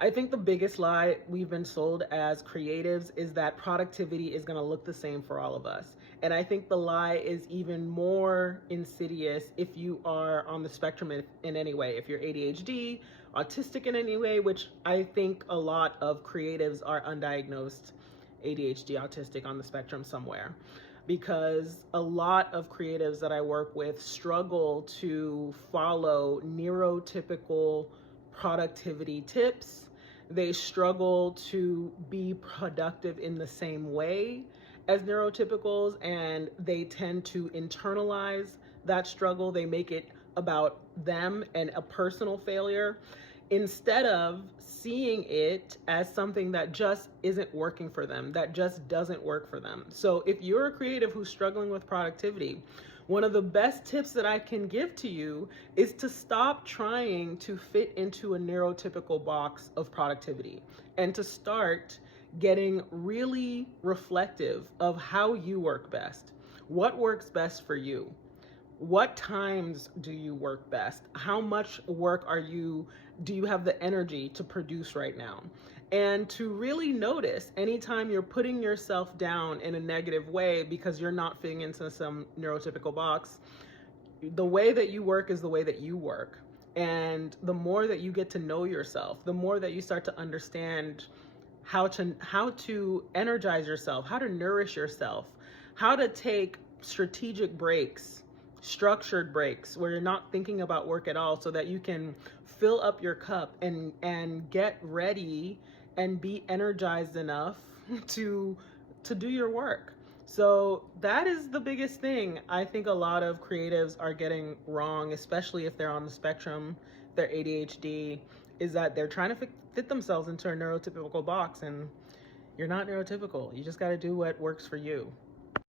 I think the biggest lie we've been sold as creatives is that productivity is going to look the same for all of us. And I think the lie is even more insidious if you are on the spectrum in any way. If you're ADHD, autistic in any way, which I think a lot of creatives are undiagnosed ADHD, autistic on the spectrum somewhere. Because a lot of creatives that I work with struggle to follow neurotypical productivity tips. They struggle to be productive in the same way as neurotypicals, and they tend to internalize that struggle. They make it about them and a personal failure instead of seeing it as something that just isn't working for them, that just doesn't work for them. So if you're a creative who's struggling with productivity, one of the best tips that I can give to you is to stop trying to fit into a neurotypical box of productivity and to start getting really reflective of how you work best. What works best for you? What times do you work best? How much work do you have the energy to produce right now? And to really notice anytime you're putting yourself down in a negative way because you're not fitting into some neurotypical box, the way that you work is the way that you work. And the more that you get to know yourself, the more that you start to understand how to energize yourself, how to nourish yourself, how to take strategic breaks, structured breaks where you're not thinking about work at all, so that you can fill up your cup and get ready and be energized enough to do your work. So that is the biggest thing I think a lot of creatives are getting wrong, especially if they're on the spectrum, they're ADHD, is that they're trying to fit themselves into a neurotypical box, and you're not neurotypical. You just got to do what works for you.